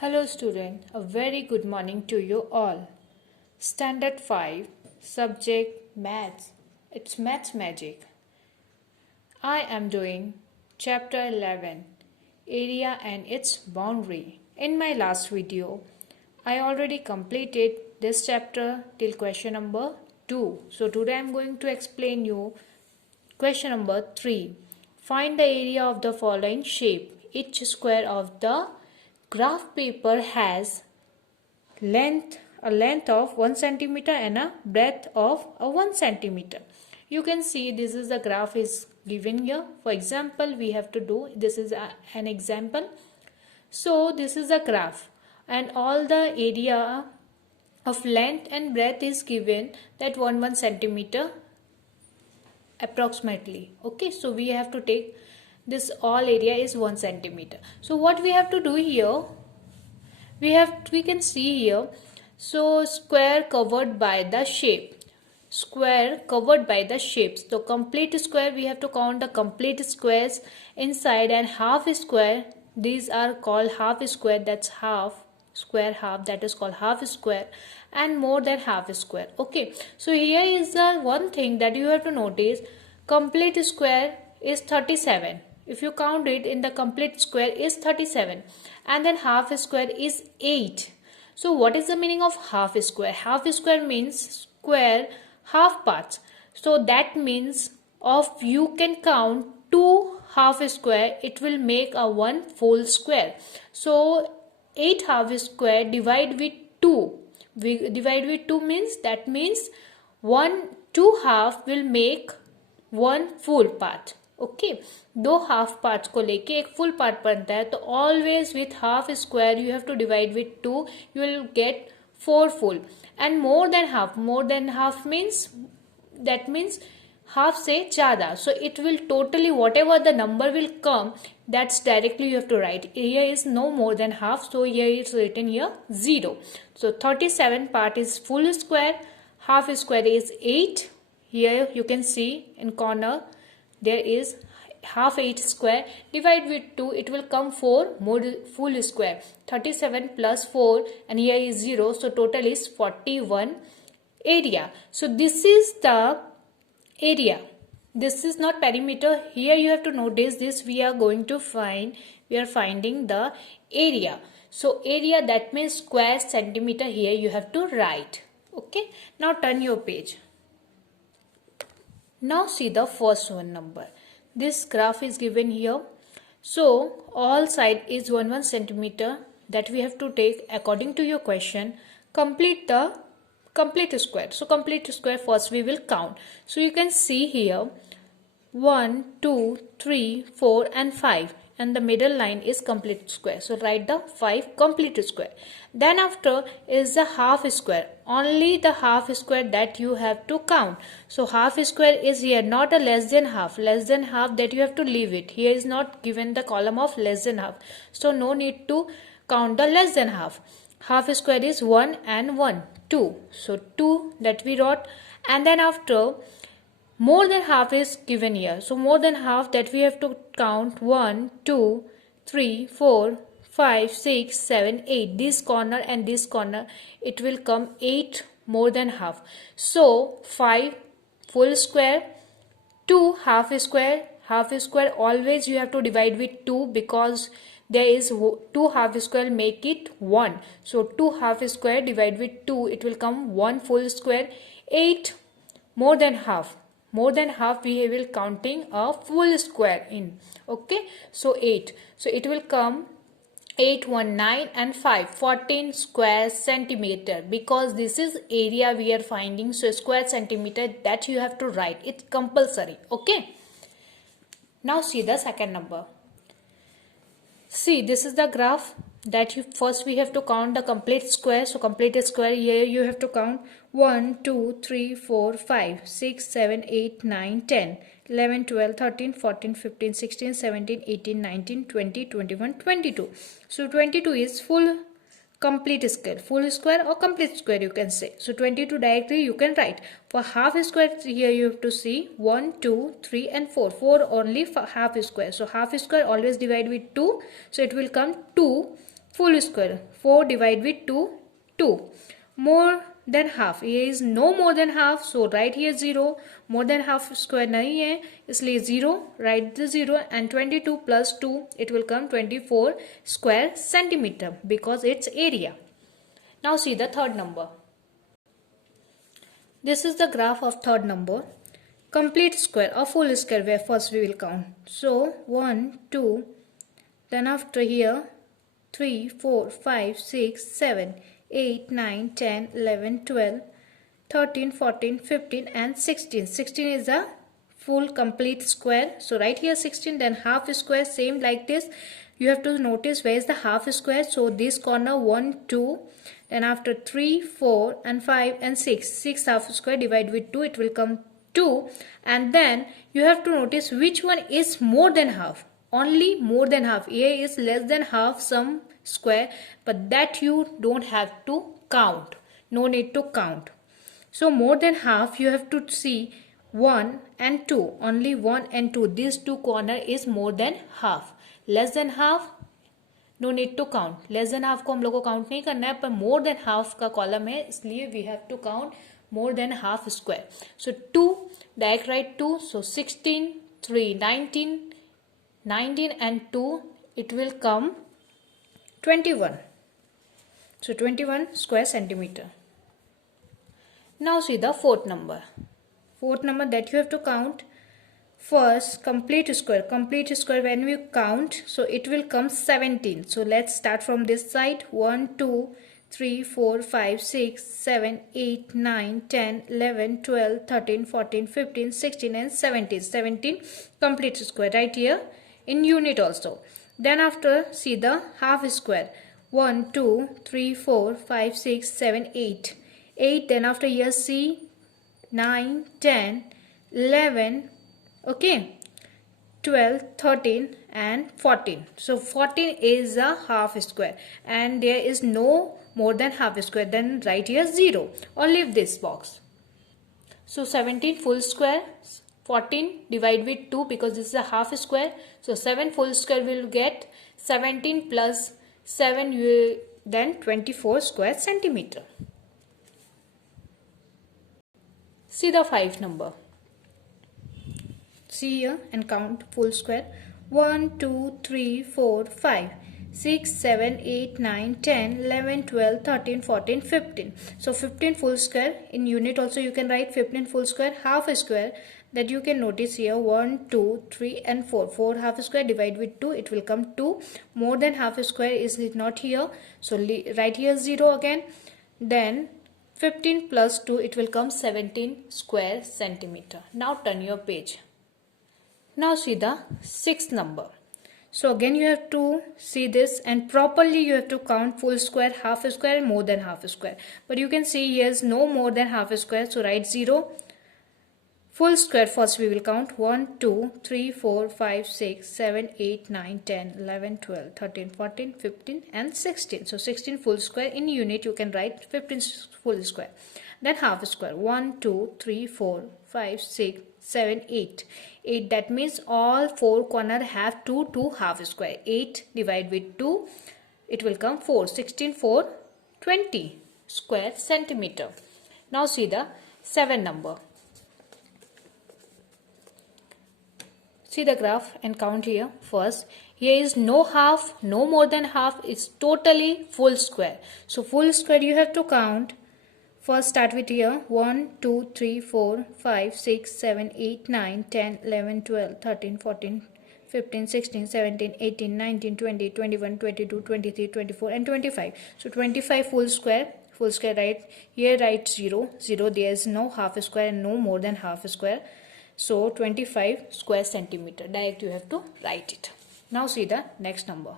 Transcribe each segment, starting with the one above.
Hello student, a very good morning to you all. Standard 5, subject Maths. It's Maths Magic. I am doing chapter 11, Area and its Boundary. In my last video, I already completed this chapter till question number 2. So today I am going to explain you question number 3. Find the area of the following shape. Each square of the graph paper has a length of 1 centimeter and a breadth of 1 centimeter. You can see this is the graph is given here. For example, we have to do this is an example. So this is a graph and all the area of length and breadth is given that 1 centimeter approximately. Okay, so we have to take this all area is 1 centimeter. So what we have to do here, we can see here, so square covered by the shape, square covered by the shapes. So complete square, we have to count the complete squares inside, and half square, these are called half square, that's half square, half, that is called half square, and more than half square. Okay, so here is the one thing that you have to notice. Complete square is 37. If you count it in the complete square is 37, and then half square is 8. So what is the meaning of half square? Half square means square half parts. So that means of you can count 2 half square, it will make a 1 full square. So 8 half square divide with 2. We divide with 2 means that means 2 half will make 1 full part. Okay दो half parts को लेके एक full part बनता है. तो always with half square you have to divide with 2, you will get 4 full. And more than half means that means half से ज़्यादा. So it will totally whatever the number will come, that's directly you have to write. Here is no more than half, so here is written here 0. So 37 part is full square, half square is 8. Here you can see in corner there is half 8 square, divide with 2, it will come 4 more full square. 37 plus 4 and here is 0, so total is 41 area. So this is the area, this is not perimeter. Here you have to notice this, we are finding the area. So area, that means square centimeter, here you have to write. Okay, now turn your page. Now see the first one number. This graph is given here. So all side is 1 centimeter that we have to take according to your question. Complete square. So complete square first we will count. So you can see here 1, 2, 3, 4 and 5, and the middle line is complete square. So write the 5 complete square. Then after is the half square. Only the half square that you have to count. So half square is here, not a less than half. Less than half that you have to leave it. Here is not given the column of less than half. So no need to count the less than half. Half square is 1 and 1, 2. So 2 that we wrote, and then after more than half is given here. So more than half that we have to count 1, 2, 3, 4, 5, 6, 7, 8. This corner and this corner, it will come 8 more than half. So 5 full square, 2 half square. Half square always you have to divide with 2 because there is 2 half square make it 1. So 2 half square divide with 2, it will come 1 full square. 8 more than half. More than half we will counting a full square in. Okay, so 8. So it will come 8, 1, 9 and 5, 14 square centimeter, because this is area we are finding. So square centimeter that you have to write. It's compulsory. Okay. Now see the second number. See, this is the graph that first we have to count the complete square. So complete square, here you have to count 1, 2, 3, 4, 5, 6, 7, 8, 9, 10, 11, 12, 13, 14, 15, 16, 17, 18, 19, 20, 21, 22. So 22 is complete square, full square or complete square you can say. So 22 directly you can write. For half square, here you have to see 1, 2, 3 and 4. 4 only for half square. So half square always divide with 2. So it will come 2 full square. 4 divided with 2, 2. More than half, here is no more than half, so write here 0. More than half square nahi hai, isliye 0, write the 0, and 22 plus 2, it will come 24 square centimeter because it's area. Now see the third number. This is the graph of third number. Complete square or full square, where first we will count. So 1, 2, then after here 3, 4, 5, 6, 7, 8, 9, 10, 11, 12, 13, 14, 15 and 16. 16 is a full complete square. So right here 16, then half square, same like this. You have to notice where is the half square. So this corner 1, 2, then after 3, 4 and 5 and 6. 6 half square divided with 2, it will come 2. And then you have to notice which one is more than half. Only more than half. A is less than half some square, but that you don't have to count. No need to count. So more than half, you have to see 1 and 2. Only 1 and 2. These two corner is more than half. Less than half, no need to count. Less than half को हम लोग को count नहीं करना है, पर more than half का column है, इसलिए we have to count more than half square. So 2, direct write 2. So 16, 3, 19, 19 and 2, it will come 21. So 21 square centimeter. Now see the fourth number. Fourth number that you have to count. First, complete square. Complete square when we count, so it will come 17. So let's start from this side. 1, 2, 3, 4, 5, 6, 7, 8, 9, 10, 11, 12, 13, 14, 15, 16 and 17. 17 complete square right here in unit also. Then after, see the half square. 1, 2, 3, 4, 5, 6, 7, 8. 8, then after here see 9, 10, 11, okay, 12, 13 and 14. So 14 is a half square and there is no more than half square. Then write here 0 or leave this box. So 17 full square, 14 divide with 2 because this is a half square. So 7 full square will get 17 plus 7 will then 24 square centimeter. See the 5 number. See here and count full square. 1, 2, 3, 4, 5, 6, 7, 8, 9, 10, 11, 12, 13, 14, 15. So 15 full square. In unit also you can write 15 full square. Half square that you can notice here 1, 2, 3 and 4. 4 half square divide with 2. It will come 2. More than half square is not here. So write here 0 again. Then 15 plus 2, it will come 17 square centimeter. Now turn your page. Now see the 6th number. So again you have to see this and properly you have to count full square, half square and more than half square. But you can see here is no more than half square, so write 0. Full square first we will count 1, 2, 3, 4, 5, 6, 7, 8, 9, 10, 11, 12, 13, 14, 15 and 16. So 16 full square. In unit you can write 15 full square. Then half square 1, 2, 3, 4, 5, 6, 7, 8. 8 that means all 4 corner have 2 half square. 8 divide with 2, it will come 4. 16, 4, 20 square centimeter. Now see the 7 number. See the graph and count here first. Here is no half, no more than half. It's totally full square. So full square you have to count. First start with here 1, 2, 3, 4, 5, 6, 7, 8, 9, 10, 11, 12, 13, 14, 15, 16, 17, 18, 19, 20, 21, 22, 23, 24 and 25. So 25 full square. Full square right here write 0. 0 there is no half square and no more than half square. So 25 square centimeter. Direct you have to write it. Now see the next number.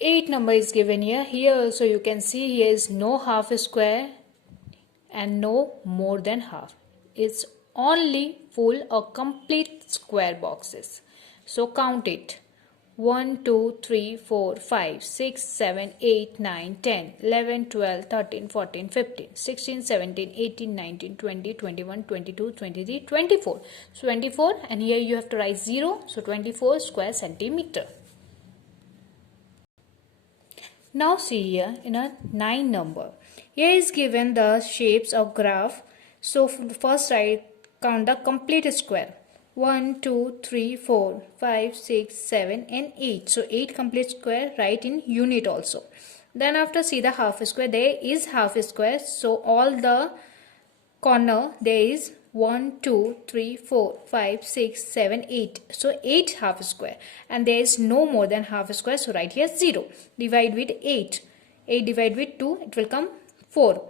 8 number is given here. Here also you can see here is no half square and no more than half. It's only full or complete square boxes. So count it. 1, 2, 3, 4, 5, 6, 7, 8, 9, 10, 11, 12, 13, 14, 15, 16, 17, 18, 19, 20, 21, 22, 23, 24. So 24 and here you have to write 0. So 24 square centimeter. Now see here in a 9 number. Here is given the shapes of graph. So first count the complete square. 1, 2, 3, 4, 5, 6, 7 and 8. So 8 complete square, write in unit also. Then after see the half square. There is half square. So all the corner there is 1, 2, 3, 4, 5, 6, 7, 8. So 8 half square, and there is no more than half square. So write here 0. Divide with 8. 8 divide with 2, it will come 4.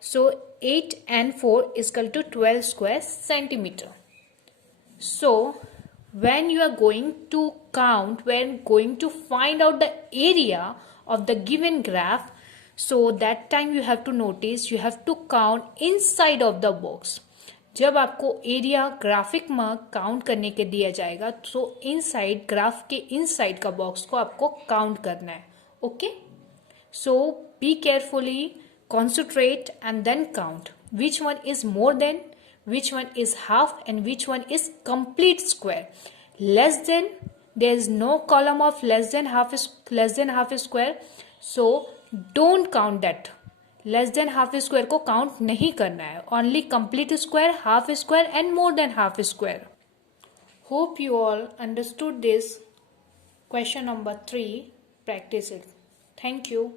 So 8 and 4 is equal to 12 square centimeter. So when you are going to count, when going to find out the area of the given graph, so that time you have to notice, you have to count inside of the box. जब आपको area graphic में count करने के दिया जाएगा तो inside graph के inside का बॉक्स को आपको काउंट करना है. Okay, so be carefully, concentrate and then count which one is more than, which one is half and which one is complete square. Less than, there is no column of less than half square, so don't count that. Less than half square को count नहीं करना है. Only complete square, half square and more than half square. Hope you all understood this question number 3. Practice it. Thank you.